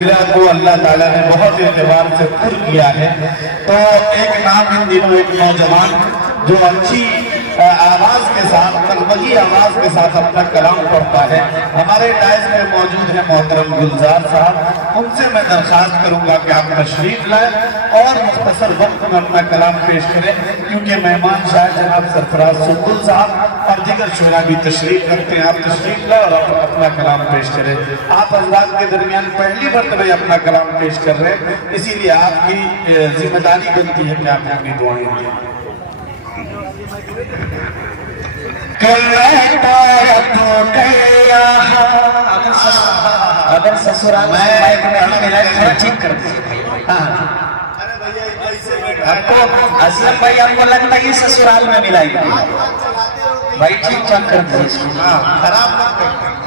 کو اللہ تعالیٰ نے بہت اعتبار سے پر کیا ہے۔ تو ایک نام ان دنوں ایک نوجوان جو اچھی آواز کے ساتھ تلبگی آواز کے ساتھ اپنا کلام پڑھتا ہے، ہمارے ڈائز میں موجود ہیں محترم گلزار صاحب، ان سے میں درخواست کروں گا کہ آپ تشریف لائیں اور مختصر وقت میں اپنا کلام پیش کریں، کیونکہ مہمان شاید جناب سرفراز سنبل صاحب اور دیگر شعراء بھی تشریف رکھتے ہیں۔ آپ تشریف لائیں اور اپنا کلام پیش کریں۔ آپ حضرات کے درمیان پہلی مرتبہ اپنا کلام پیش کر رہے ہیں، اسی لیے آپ کی ذمہ داری بنتی ہے کہ آپ اپنی دعائیں دیں۔ اگر سسرال مائک میں ہمیں ملا ہے تھوڑا ٹھیک کر دیجئے آپ کو اسلم بھائی آپ کو لگتا ہے یہ سسرال میں ملائی بھائی ٹھیک ٹھاک کر دیجئے۔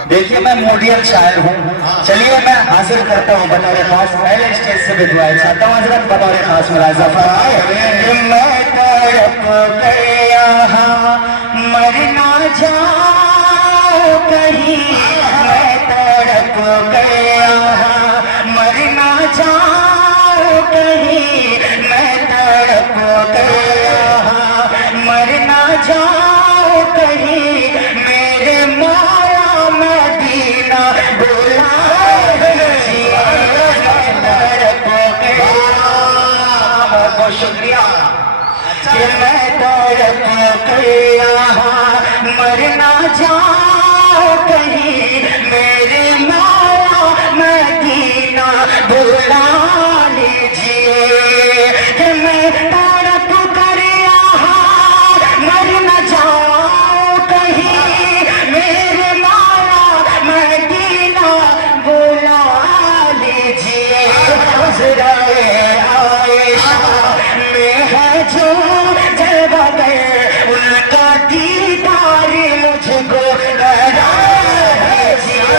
دیکھیے میں موڈین شاعر ہوں، چلیے میں حاضر کرتا ہوں بطور خاص، پہلے اسٹیج سے بھی دعائیں چاہتا ہوں حضرت بطور خاص ملاحظہ فرمائے کہ میں تڑپ گیا مرنا جاؤ کہیں، میں تڑپ گیا مرنا جاؤ کہیں، میں تڑپ گیا مرنا جاؤ کہیں، میرے مولا مدینہ بلا دیجئے، تڑپ گیا۔ بہت بہت شکریہ کہ میں تڑپ گیا مرنا جاؤ کہیں، میرے مولا مدینہ بلا لیجئے، کہ میں تڑپ گیا مرنا جاؤ کہیں، میرے مولا مدینہ بلا لیجئے۔ حضرائے عائشہ میں ہے جو جلوہ گر، ان کا دیدار مجھ کو کرا دیجئے۔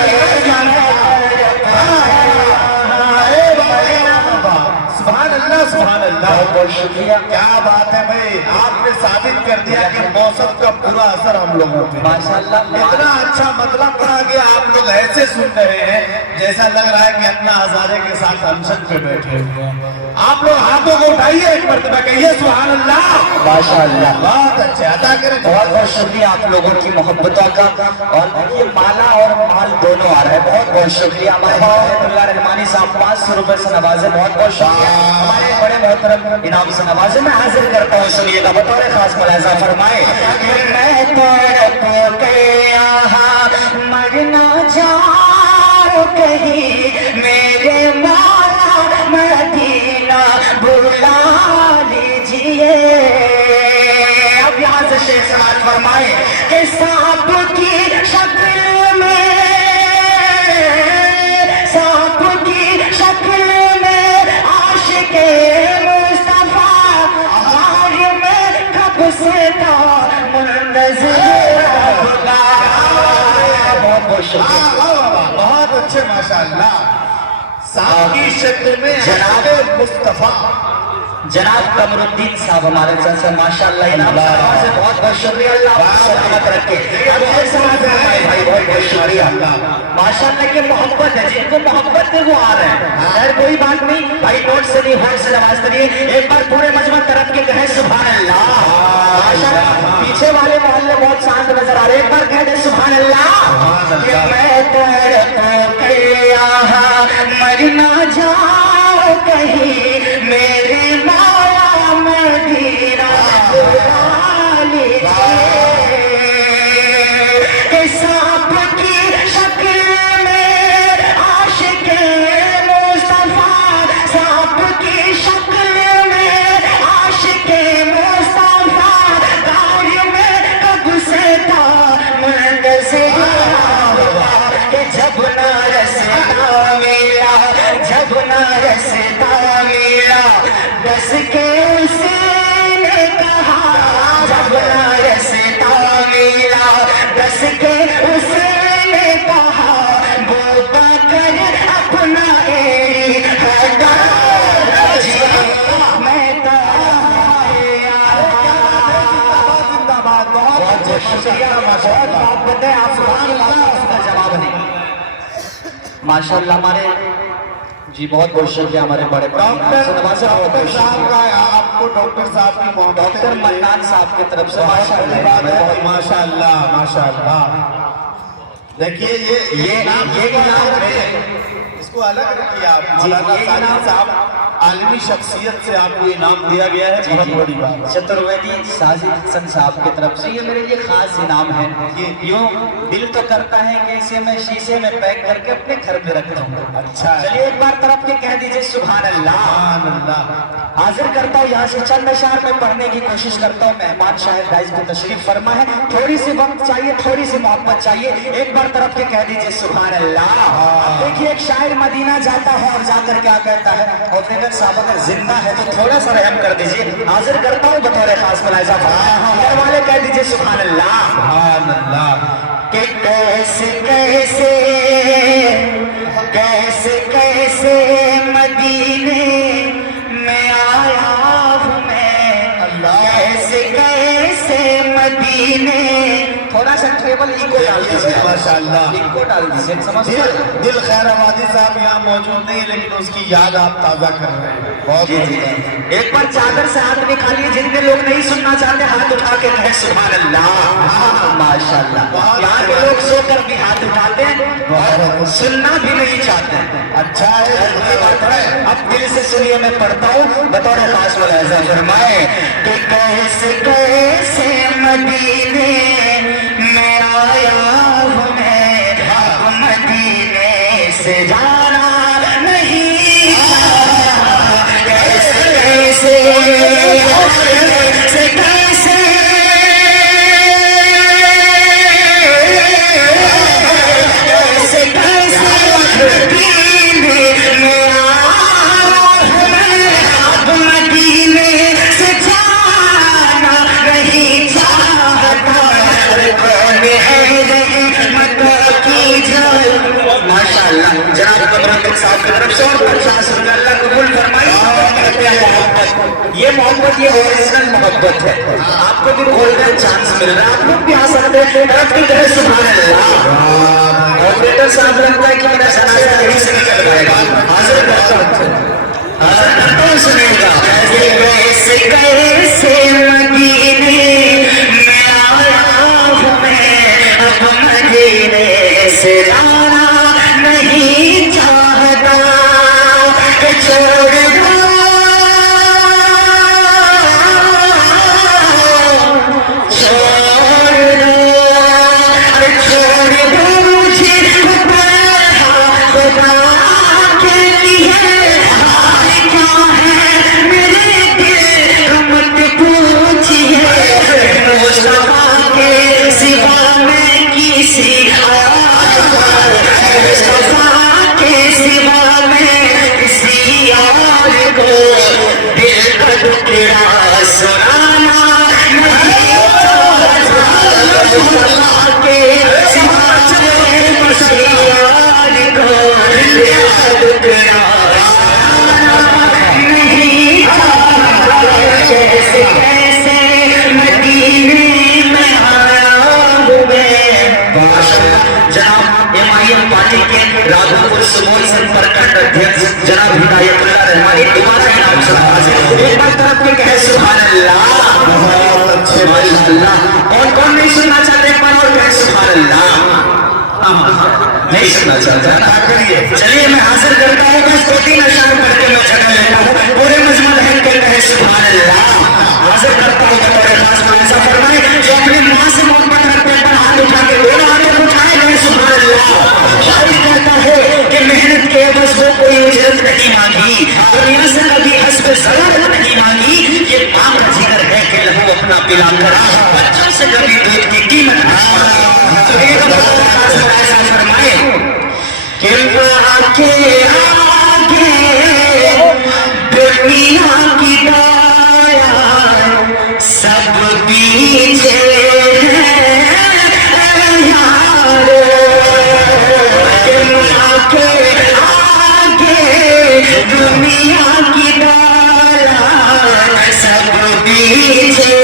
سبحان اللہ سبحان اللہ، بہت شکریہ، کیا بات ہے بھائی، آپ نے ثابت کر دیا کہ موسم کا پورا اثر ہم لوگوں پہ ماشاءاللہ اتنا اچھا مطلب پڑا گیا۔ آپ لوگ ایسے سن رہے ہیں جیسا لگ رہا ہے کہ اپنا ہزارے کے ساتھ انشن پہ بیٹھے ہوئے ہیں۔ آپ لوگ ہاتھوں کو اٹھائیے ایک مرتبہ کہیے سبحان اللہ، ماشاءاللہ، بہت اچھے ادا کریں۔ بہت بہت شکریہ آپ لوگوں کی محبتوں کا، اور یہ مالا اور مال دونوں آ رہا ہے، بہت بہت شکریہ۔ ہمارے محمد اللہ رحمانی صاحب 500 روپے سے نوازے، بہت بہت شکریہ۔ ہمارے بڑے محترم انعام سے نوازے، میں حاضر کرتا ہوں، سنیے گا بطور خاص ملاحظہ فرمائے کہ میں تڑپ گیا مرنا جاؤ کہیں، میرے مولا مدینہ بلا لیجئے۔ اب یہاں سے شیخ سماعت فرمائے کہ سانپ کی شکل میں، سانپ کی شکل میں عاشق مصطفیٰ غار میں کب سے تھا منتظر رب کا۔ بہت بہت شکریہ، بہت اچھے ماشاءاللہ۔ سانپ کی شکل میں جناب مصطفیٰ جناب قمر الدین صاحب ہمارے جلسے ماشاءاللہ انعام سے بہت بہت شکریہ، اللہ آپ کو سلامت رکھے۔ بھائی بہت بہت شکریہ، ماشاءاللہ کی محبت ہے، جن کو محبت ہے وہ آ رہے ہیں، خیر کوئی بات نہیں بھائی، نوٹ سے نہیں ہاتھ سے نواز کریے، ایک بار پورے مجمع طرف کے کہیں سبحان اللہ۔ ماشاءاللہ پیچھے والے محلے بہت شانت نظر آ رہے ہیں، ایک بار کہہ دیں سبحان اللہ کہ میں تڑپ گیا مرنا جاؤ کہیں، میرے مولا مدینہ بلا لیجئے، کہ سانپ کی شکل میں عاشق مصطفیٰ، سانپ کی شکل میں عاشق مصطفیٰ غار میں کب سے تھا منتظر کہ جب نہ رستا ملا، جب نہ رستا ملا، دس کے اس نے کہا، جب نہ رستا ملا، دس کے اس نے کہا، وہ بکر اپنا ایڑی ہٹا دیجئے، میں تو زندہ باد، بہت شکریہ ماشاءاللہ۔ آپ بتائیں آپ سبحان اللہ اس کا جواب نہیں۔ ماشاءاللہ ہمارے जी बहुत बहुत शुक्रिया हमारे बड़े डॉक्टर साहब का आपको डॉक्टर साहब की मोहब्बत डॉक्टर मन्नान साहब की तरफ से माशाअल्लाह माशाअल्लाह। देखिए ये इनाम इसको अलग रखिए आप। मौलाना साजिद साहब आलमी शख्सियत से आपको इनाम दिया गया है, बहुत बड़ी बात। चतुर्वेदी साजिद हसन साहब की तरफ से ये मेरे लिए खास इनाम है। यूँ दिल तो करता है कि इसे मैं शीशे में पैक करके अपने घर में रख दूँ। अच्छा चलिए एक बार तरफ के कह दीजिए सुभान अल्लाह। हाजिर करता हूँ यहाँ से चंद अशआर में पढ़ने की कोशिश करता हूँ। मेहमान शायद गाइस को तशरीफ फरमा है, थोड़ी सी वक्त चाहिए, थोड़ी सी मोहब्बत चाहिए। एक बार तरफ के कह दीजिए सुभान अल्लाह। देखिए एक शायर मदीना जाता है और जाकर क्या कहता है, और साहब अगर जिंदा है तो थोड़ा सा रहम कर दीजिए। हाजिर करता हूँ बतौर खास मुलाहिजा घर वाले कह दीजिए सुभान अल्लाह। सुभान अल्लाह। कि कैसे कैसे कैसे कैसे मदीने में आया हूँ मैं, कैसे कैसे मदीने। थोड़ा सा ट्रेबल इको डाल दीजिए, माशाअल्लाह इको डाल दीजिए। समझ दिल खैर आबादी साहब यहाँ मौजूद नहीं, लेकिन उसकी याद आप ताज़ा कर रहे हैं। बहुत एक बार चादर से हाथ निकालिए, जितने लोग नहीं सुनना चाहते हाथ उठा के कहे सुभान अल्लाह। माशाअल्लाह यहाँ के लोग सोकर भी हाथ उठाते हैं और सुनना भी नहीं चाहते। अच्छा है, अब दिल से सुनिए, मैं पढ़ता हूँ बतौर खास मुलाहिजा फरमाए कि कैसे कैसे मदीने में आया हूँ मैं, मदीने से जाना नहीं, कैसे कैसे कैसे कैसे कैसे कैसे मदीने में आया हूँ मैं, मदीने से जाना नहीं चाहता, कौन है रहमत की जाए। माशाअल्लाह जनाब कमरुद्दीन साहब की तरफ से और 50 रुपये अल्लाह कबूल फरमाए। ये मोहब्बत ये ओरिजिनल मोहब्बत है, आपको भी गोल्डन चांस मिल रहा है, आप लोग भी आ सकते हैं। तरफ की तरह सुभान अल्लाह। ऑपरेटर साहब लगता है कि मेरा जनाजा यहीं से निकल जाएगा। हाजिर करता हूँ सुनेगा। कैसे कैसे मदीने में आया हूँ मैं, अब मदीने से जाना नहीं चाहता, छोड़ दो मुझे खुदा के लिए, क्या है मेरे दिल मत पूछिए, मुस्तफा के सिवा मैं किसी मुस्तफा के सिवा मैं किसी और को दिल का टुकड़ा सुनाना नहीं चाहता, मुस्तफा के सिवा मैं किसी और को दिल का टुकड़ा सुनाना नहीं चाहता, कैसे कैसे मदीने में आया हूँ मैं। जनाब एमआईएम पार्टी के राघोपुर सुमोल संपर्क अध्यक्ष जनाब हिदायतुल्लाह रहमानी दोबारा इनाम से एक बार तरफ के कहे सुभान अल्लाह। बहुत अच्छे माशाअल्लाह। कौन नहीं सुनना चाहते एक बार और कहे सुभान अल्लाह। नहीं सुनना चाहता ना करिए। चलिए मैं हाजिर करता हूँ, बस 2-3 अशआर पढ़ के मैं जगह लेता हूँ, पूरे मजमा है के कहे सुभान अल्लाह। हाजिर करता हूँ बतौर खास मुलाहिजा फरमाए, जो अपनी माँ से मोहब्बत रखते हैं पर हाथ उठा के दोनों हाथ उठाए गए सुभान अल्लाह। शायद कहता है कि मेहनत के बस वो कोई उजरत नहीं मांगी, दुनिया से कभी हस्ब ज़रूरत नहीं मांगी, ये माँ का जिगर है कि लहू अपना पिला कर बच्चों से कभी दूध की कीमत फरमाए कि माँ के आगे दुनिया की दाया सब पीछे दुनिया की दाया सब पीछे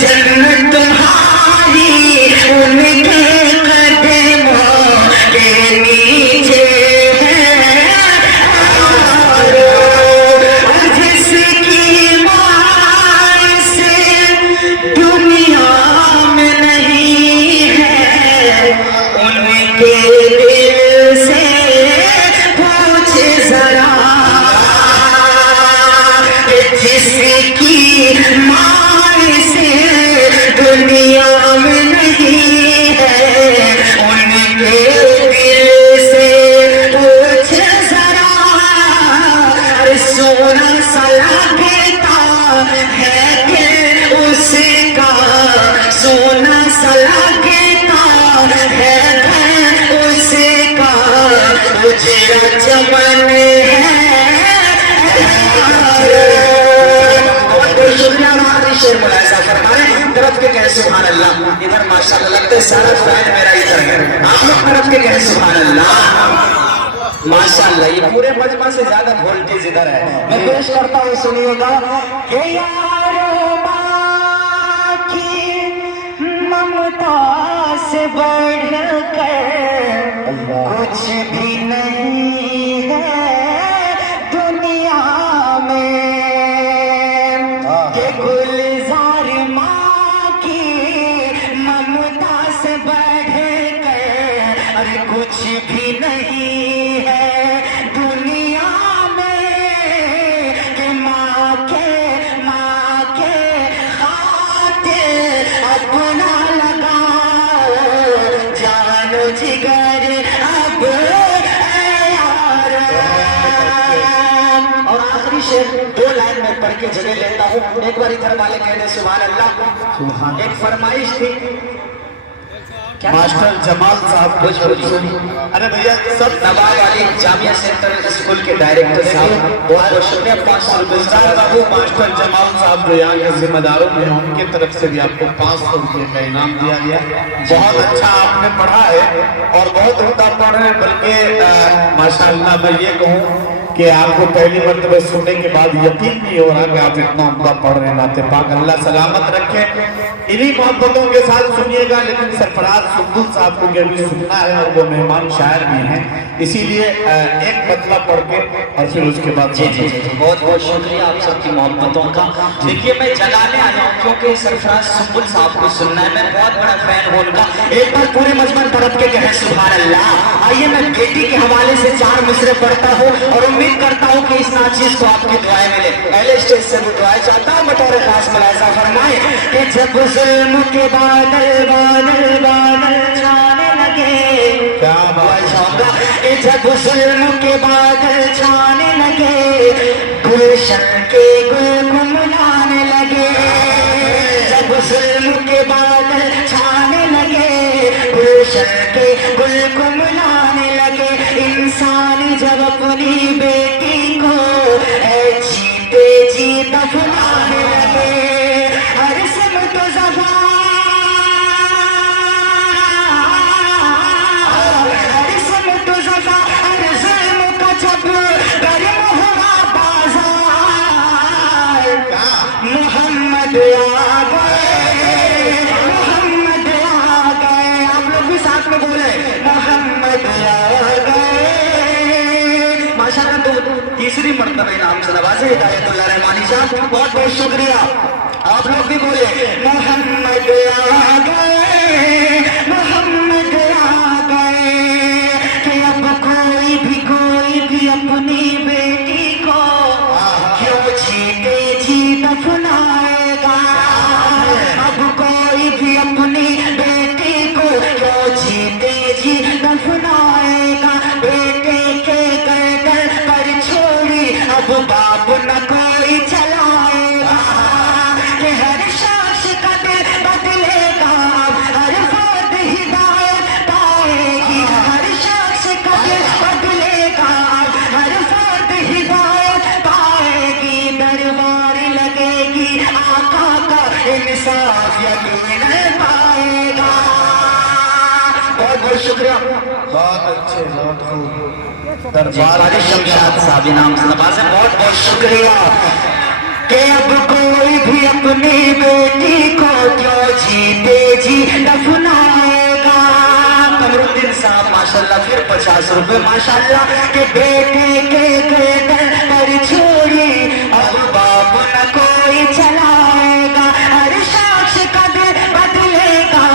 जन्नत तुम्हारी उनके कदमों के दिल से पूछ जरा कि जिसकी मार से दुनिया में नहीं है, उनके दिल से पूछ जरा। अरे सोना सा लगता है कि उसका, सोना सा लगता है उसका उजड़ा चमन है। शुक्रिया हमारे शेर मुलायजा फरमा रहे हैं। तरफ के कहे सुभान अल्लाह। इधर माशाअल्लाह लगता है सारा फैन मेरा इधर है। आप लोग तरफ के कहे सुभान अल्लाह। माशाअल्लाह ये पूरे मजमा से ज्यादा वोल्टेज इधर है। मैं पेश करता हूँ, सुनिएगा। कि यारो माँ की ममता से बढ़कर कुछ भी नहीं है दुनिया में। कि गुलजार माँ की ममता से बढ़कर अरे कुछ भी नहीं है दुनिया में। कि माँ के खातिर अपना लगाओ जानो जिगर अब यार। और आखिरी शेर 2 लाइन में पढ़ के जगह लेता हूँ। एक बार इधर वाले कह दे सुभान अल्लाह। एक फरमाइश थी मास्टर जमाल साहब कुछ बोलिए। अरे भैया सब नवाब अली जामिया सेंटर स्कूल के डायरेक्टर साहब, बहुत बहुत शुक्रिया। 500 रुपये बाबू मास्टर जमाल साहब जो यहाँ के जिम्मेदारों में हैं, उनकी तरफ से भी आपको 500 रुपये का इनाम दिया गया। बहुत अच्छा आपने पढ़ा है और बहुत उम्दा पढ़ रहे हैं। बल्कि माशाअल्लाह मैं ये कहूँ कि आपको पहली मर्तबा सुनने के बाद यकीन नहीं हो रहा कि आप इतना उम्दा पढ़ रहे हैं। नाते पाक अल्लाह सलामत रखे। इन्हीं मोहब्बतों के साथ सुनिएगा। लेकिन सरफराज सुब्बुल साहब को भी सुनना है और वो मेहमान शायर भी हैं, इसीलिए एक मतला पढ़ के और फिर उसके बाद जी जी जी बहुत बहुत शुक्रिया आप सबकी मोहब्बतों का। देखिए मैं जगाने आया हूँ क्योंकि सरफराज सुब्बुल साहब को सुनना है। मैं बहुत बड़ा फैन हूँ उनका। एक बार पूरे मजमन तरफ के कहें सुभान अल्लाह। आइए मैं बेटी के हवाले से 4 मिसरे पढ़ता हूँ और उम्मीद करता हूँ कि इस नाचीज को आपकी दुआएं मिले। पहले स्टेज से भी दुआएं चाहता हूँ, बतौर खास मुलाहिजा फरमाए कि जब जुल्म के बादल बादल बादल छाने लगे, क्या बात चाहूंगा कि जब जुल्म के बादल छाने लगे, गुलशन के गुल कुमलाने लगे। जब जुल्म के बादल छाने लगे, गुलशन के गुल कुमलाने लगे। इंसान जब अपनी बेटी को जीते जी दफनाने लगे, हर सिमत ज़बान, हर सिमत ज़बान, हर ज़ुल्म का जब गर्म हुआ बाज़ार, मोहम्मद आ गए, मोहम्मद आ गए। आप लोग भी साथ में बोले मोहम्मद आ गए। माशाअल्लाह तो तीसरी मर्तबा इनाम से नवाजे हिदायतुल्लाह रहमानी साहब, बहुत बहुत शुक्रिया। आप लोग भी बोले मोहम्मद आ गए, मोहम्मद आ गए। कि अब कोई भी अपनी बेटी को क्यों जीते जी दफनाएगा। अब कोई भी अपनी बेटी को क्यों जीते जी दफनाएगा। बेटे के गर्दन पर छोड़ी अब बाप न कोई चलाएगा। कि हर शख्स का दिल बदलेगा, हर फर्द हिदायत पाएगी। हर शख्स का दिल बदलेगा, हर फर्द हिदायत पाएगी। दरबार लगेगी आका का, इंसाफ यकीन पाएगा। बहुत बहुत शुक्रिया। बहुत अच्छे, बहुत खूब। दरबार शमशाद साहब इनाम से नवाजे, बहुत बहुत शुक्रिया। कि अब कोई भी अपनी बेटी को क्यों जीते जी दफनाएगा। कमरुद्दीन साहब माशाल्लाह फिर 50 रुपए माशाल्लाह। के बेटे के गर्दन पर छोड़ी अब बाप न कोई चलाएगा। हर शख्स का दिल बदलेगा,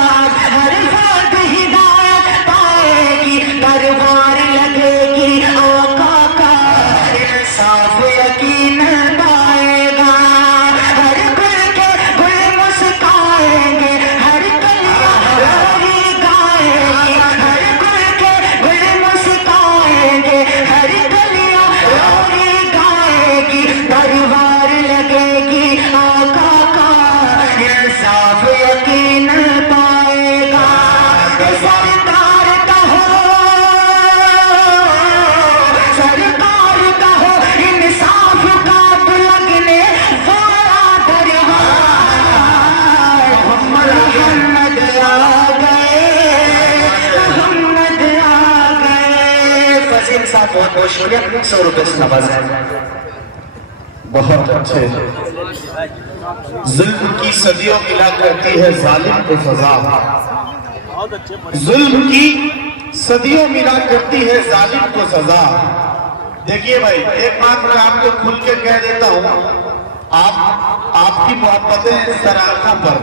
हर फर्द हिदायत पाएगा। साहब बहुत बहुत शुक्रिया, 100 रुपए से नवाजा है। बहुत अच्छे। जुल्म की सदियों मिला करती है जालिम को सजा, जुल्म की सदियों मिला करती है जालिम को सजा। देखिए भाई, एक बात मैं आपको खुल के कह देता हूँ, आपकी मोहब्बतें सराखों पर,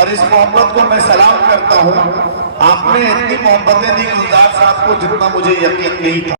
और इस मोहब्बत को मैं सलाम करता हूँ। आपने इतनी मोहब्बतें दी गुलजार साहब को जितना मुझे यकीन नहीं था।